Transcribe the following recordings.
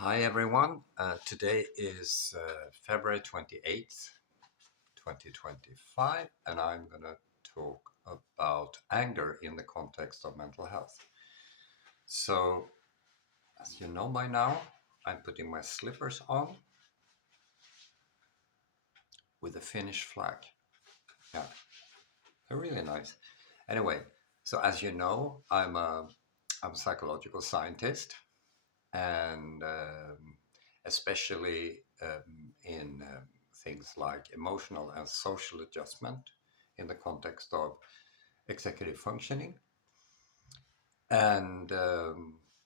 Hi everyone. Today is February 28th, 2025, and I'm going to talk about anger in the context of mental health. So, as you know by now, I'm putting my slippers on with a Finnish flag. Yeah, they're really nice. Anyway, so as you know, I'm a psychological scientist, and especially in things like emotional and social adjustment in the context of executive functioning and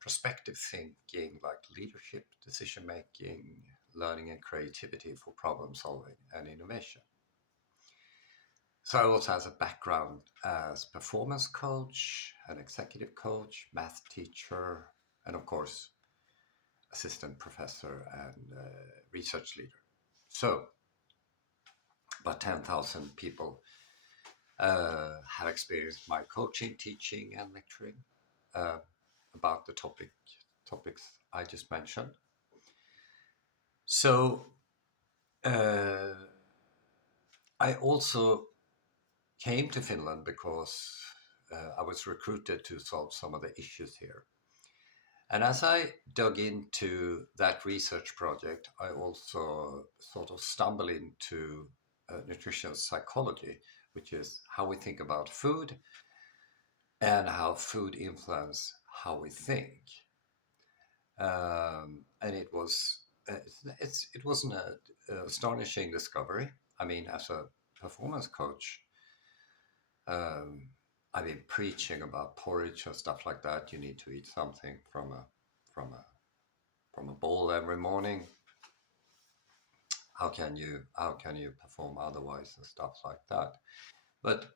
prospective thinking like leadership, decision making, learning, and creativity for problem solving and innovation. So I also have a background as performance coach, an executive coach, math teacher, and of course assistant professor and research leader. So, about 10,000 people have experienced my coaching, teaching, and lecturing uh, about the topics I just mentioned. So, uh, I also came to Finland because I was recruited to solve some of the issues here. And as I dug into that research project, I also sort of stumbled into nutrition psychology, which is how we think about food and how food influence how we think. And it was an astonishing discovery. I mean, as a performance coach, um, I've been preaching about porridge and stuff like that. You need to eat something from a from a bowl every morning. How can you perform otherwise and stuff like that? But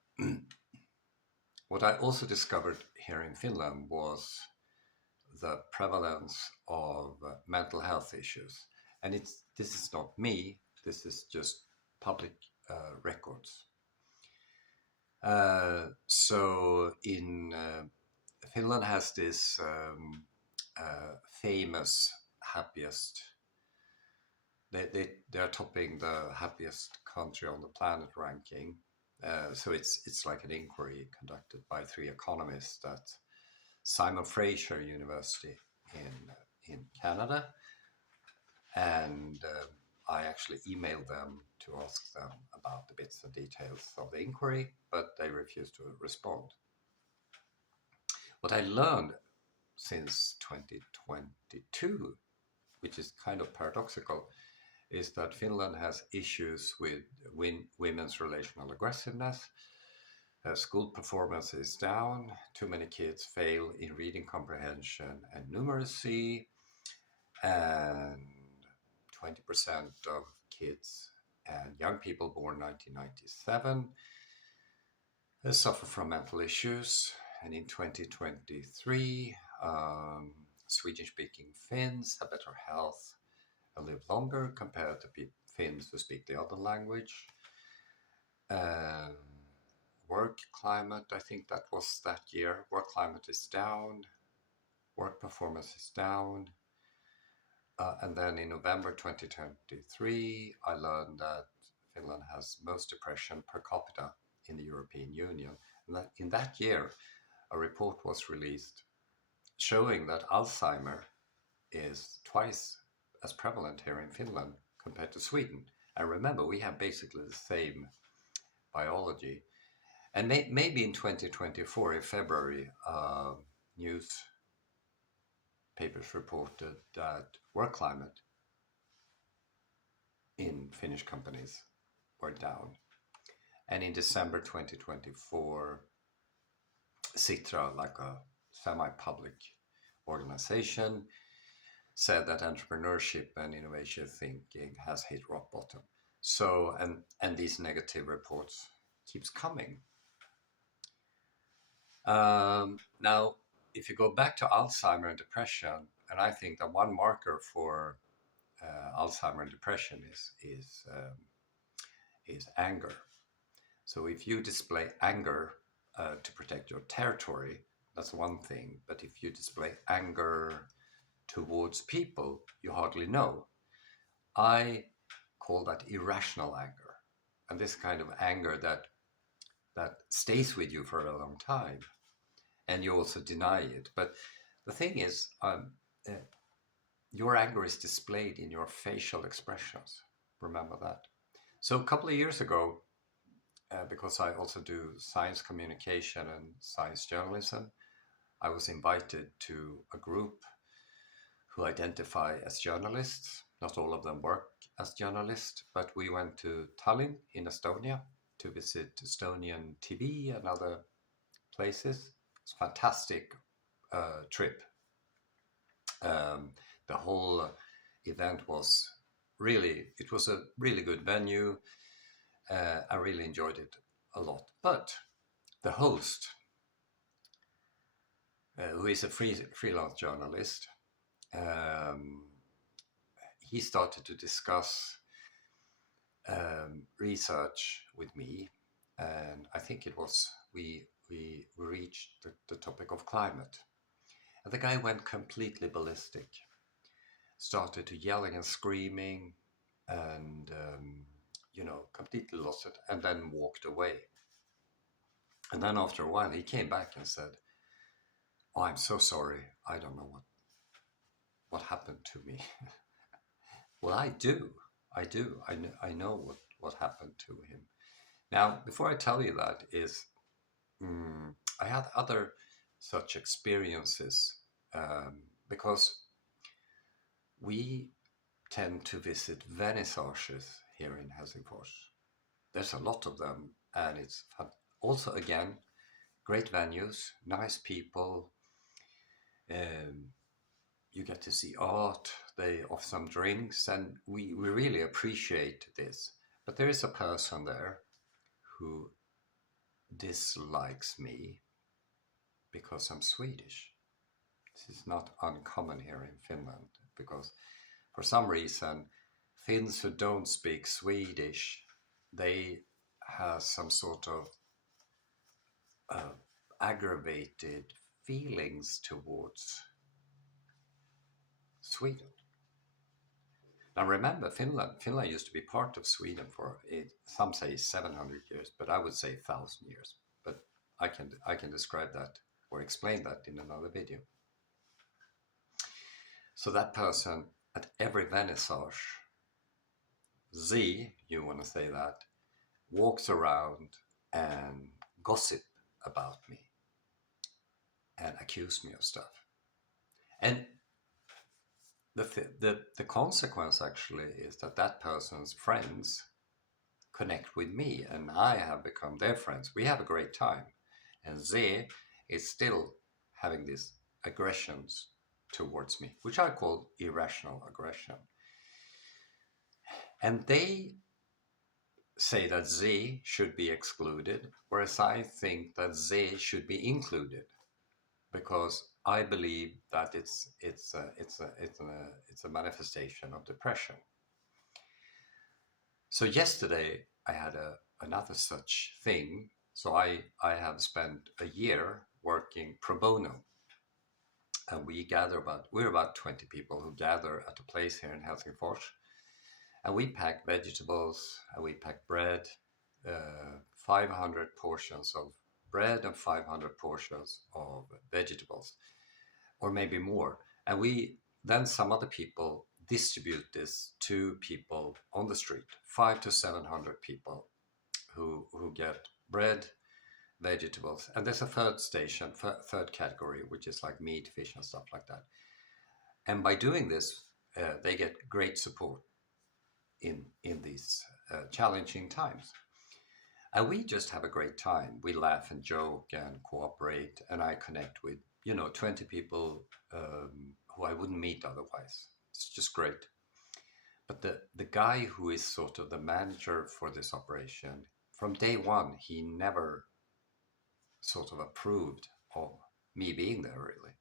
what I also discovered here in Finland was the prevalence of mental health issues, and this is not me. This is just public records. So in Finland has this famous happiest they are topping the happiest country on the planet ranking. So it's like an inquiry conducted by three economists at Simon Fraser University in Canada, and I actually emailed them to ask them about the bits and details of the inquiry, but they refused to respond. What I learned since 2022, which is kind of paradoxical, is that Finland has issues with women's relational aggressiveness. School performance is down. Too many kids fail in reading comprehension and numeracy. And 20% of kids and young people born 1997 suffer from mental issues. And in 2023, Swedish-speaking Finns have better health and live longer compared to Finns who speak the other language. Um, Work climate, I think that was that year. Work climate is down, work performance is down. And then in November 2023, I learned that Finland has most depression per capita in the European Union. And that in that year, a report was released showing that Alzheimer is twice as prevalent here in Finland compared to Sweden. And remember, we have basically the same biology. And maybe in 2024, in February, newspapers reported that work climate in Finnish companies were down. And in December 2024, Citra, like a semi-public organization, said that entrepreneurship and innovation thinking has hit rock bottom. So, and these negative reports keeps coming. Now, if you go back to Alzheimer and depression, and I think that one marker for Alzheimer and depression is anger. So if you display anger to protect your territory, that's one thing. But if you display anger towards people you hardly know. I call that irrational anger. And this kind of anger that stays with you for a long time, and you also deny it. But the thing is, uh, your anger is displayed in your facial expressions. Remember that. So a couple of years ago, because I also do science communication and science journalism, I was invited to a group who identify as journalists. Not all of them work as journalists, but we went to Tallinn in Estonia to visit Estonian TV and other places. It's a fantastic trip. The whole event was it was a really good venue. I really enjoyed it a lot. But the host, who is a freelance journalist, um, he started to discuss research with me, and I think it was we reached the topic of climate, and the guy went completely ballistic, started to yelling and screaming, and completely lost it, and then walked away. And then after a while, he came back and said, "Oh, I'm so sorry. I don't know what happened to me." Well, I do. I know what happened to him. Now, before I tell you that, I had other such experiences, because we tend to visit vernissages here in Helsingfors. There's a lot of them, and it's fun. Also, again, great venues, nice people. Um, you get to see art. They offer some drinks, and we really appreciate this. But there is a person there who dislikes me because I'm Swedish. This is not uncommon here in Finland, because for some reason, Finns who don't speak Swedish, they have some sort of uh, aggravated feelings towards Sweden. Now remember, Finland used to be part of Sweden for some say 700 years, but I would say 1,000 years. But I can describe that or explain that in another video. So that person at every vernissage, Z, you want to say that, walks around and gossip about me and accuse me of stuff. And the consequence actually is that person's friends connect with me, and I have become their friends. We have a great time, and Z is still having these aggressions towards me, which I call irrational aggression. And they say that Z should be excluded, whereas I think that Z should be included, because I believe that it's a manifestation of depression. So yesterday I had another such thing. So I have spent a year working pro bono, and we're about 20 people who gather at a place here in Helsingfors, and we pack vegetables and we pack bread, 500 portions of bread and 500 portions of vegetables, or maybe more. And then some other people distribute this to people on the street, 500 to 700 people who get bread, vegetables, and there's a third category, which is like meat, fish, and stuff like that. And by doing this, they get great support in these challenging times. And we just have a great time. We laugh and joke and cooperate, and I connect with 20 people who I wouldn't meet otherwise. It's just great. But the guy who is sort of the manager for this operation, from day one, he never sort of approved of me being there, really.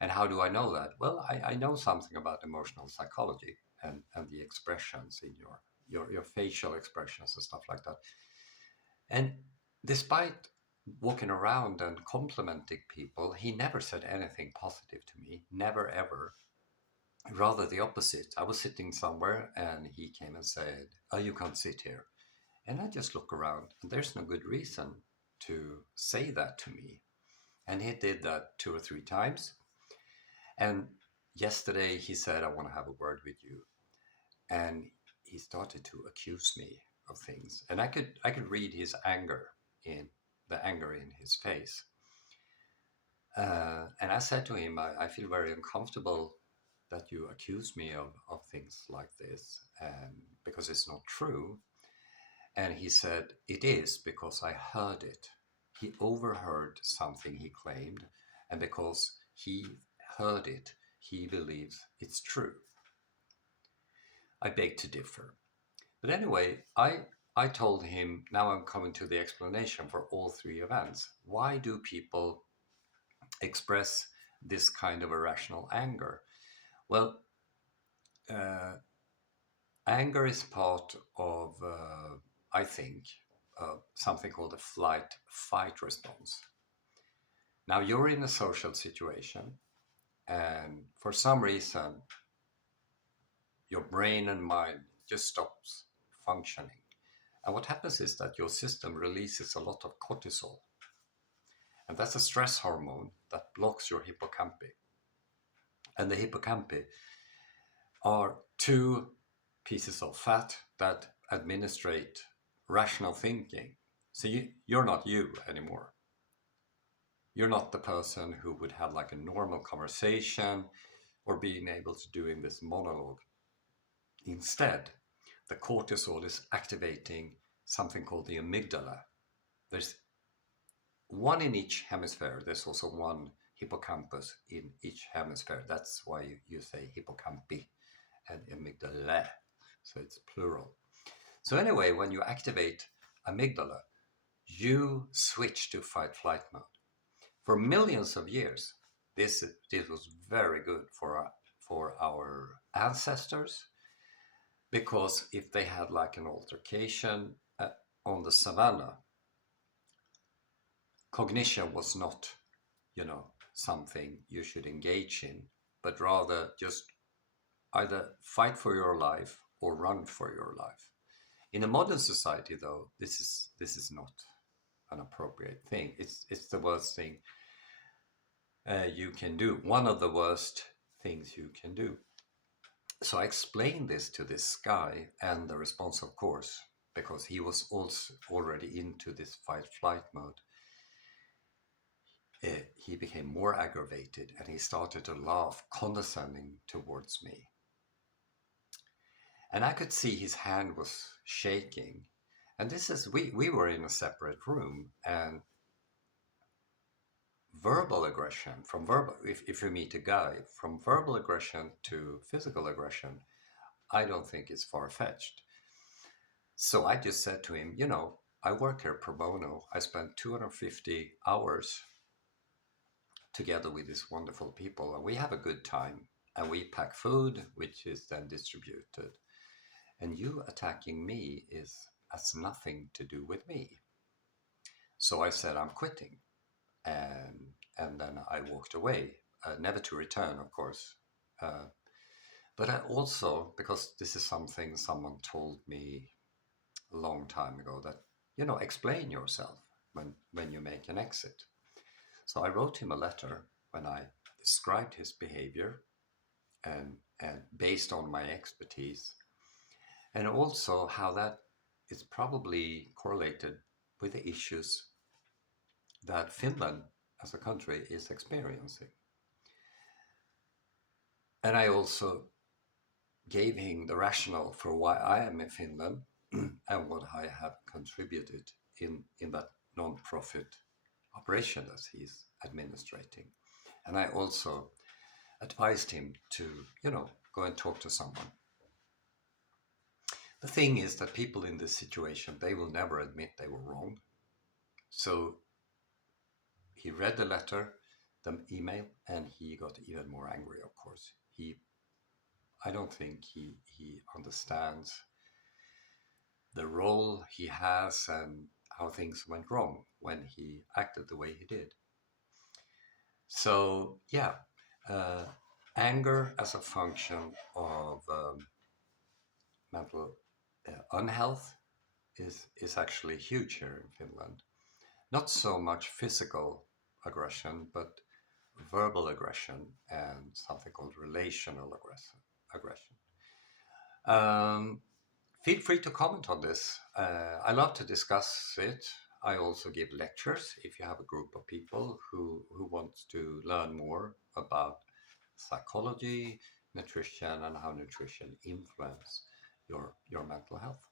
And how do I know that? Well, I know something about emotional psychology and the expressions in your facial expressions and stuff like that. And despite walking around and complimenting people. He never said anything positive to me, never ever. Rather the opposite. I was sitting somewhere and he came and said, "Oh, you can't sit here." And I just look around, and there's no good reason to say that to me. And he did that 2 or 3 times. And yesterday he said, "I want to have a word with you." And he started to accuse me of things. And I could read his anger in the anger in his face. And I said to him, I feel very uncomfortable that you accuse me of things like this, because it's not true. And he said, "It is because I heard it." He overheard something he claimed, and because he heard it, he believes it's true. I beg to differ. But anyway, I told him, now I'm coming to the explanation for all three events. Why do people express this kind of irrational anger? Well, uh, anger is part of, I think, something called a flight fight response. Now, you're in a social situation, and for some reason, your brain and mind just stops functioning. And what happens is that your system releases a lot of cortisol, and that's a stress hormone that blocks your hippocampi. And the hippocampi are two pieces of fat that administrate rational thinking. So you're not you anymore. You're not the person who would have like a normal conversation or being able to doing this monologue. Instead, the cortisol is activating something called the amygdala. There's one in each hemisphere. There's also one hippocampus in each hemisphere. That's why you say hippocampi and amygdala. So it's plural. So anyway, when you activate amygdala, you switch to fight flight mode. For millions of years, this was very good for our ancestors, because if they had like an altercation on the savannah, cognition was not, something you should engage in, but rather just either fight for your life or run for your life. In a modern society, though, this is not an appropriate thing. It's the worst thing you can do. One of the worst things you can do. So I explained this to this guy, and the response, of course, because he was also already into this fight flight mode, he became more aggravated and he started to laugh condescending towards me. And I could see his hand was shaking. And this is, we were in a separate room, and verbal aggression, if you meet a guy, from verbal aggression to physical aggression, I don't think it's far-fetched. So I just said to him, I work here pro bono. I spent 250 hours together with these wonderful people, and we have a good time. And we pack food, which is then distributed. And you attacking me has nothing to do with me. So I said, I'm quitting. And then I walked away, never to return, of course. But I also, because this is something someone told me a long time ago, that, explain yourself when you make an exit. So I wrote him a letter when I described his behavior, and based on my expertise, and also how that is probably correlated with the issues that Finland as a country is experiencing. And I also gave him the rationale for why I am in Finland and what I have contributed in that non-profit operation that he's administrating. And I also advised him to, go and talk to someone. The thing is that people in this situation, they will never admit they were wrong. So he read the letter, the email, and he got even more angry, of course. I don't think he understands the role he has and how things went wrong when he acted the way he did. So, yeah, uh, anger as a function of mental unhealth is actually huge here in Finland. Not so much physical aggression, but verbal aggression and something called relational aggression. Um, Feel free to comment on this. I love to discuss it. I also give lectures if you have a group of people who want to learn more about psychology, nutrition, and how nutrition influence your mental health.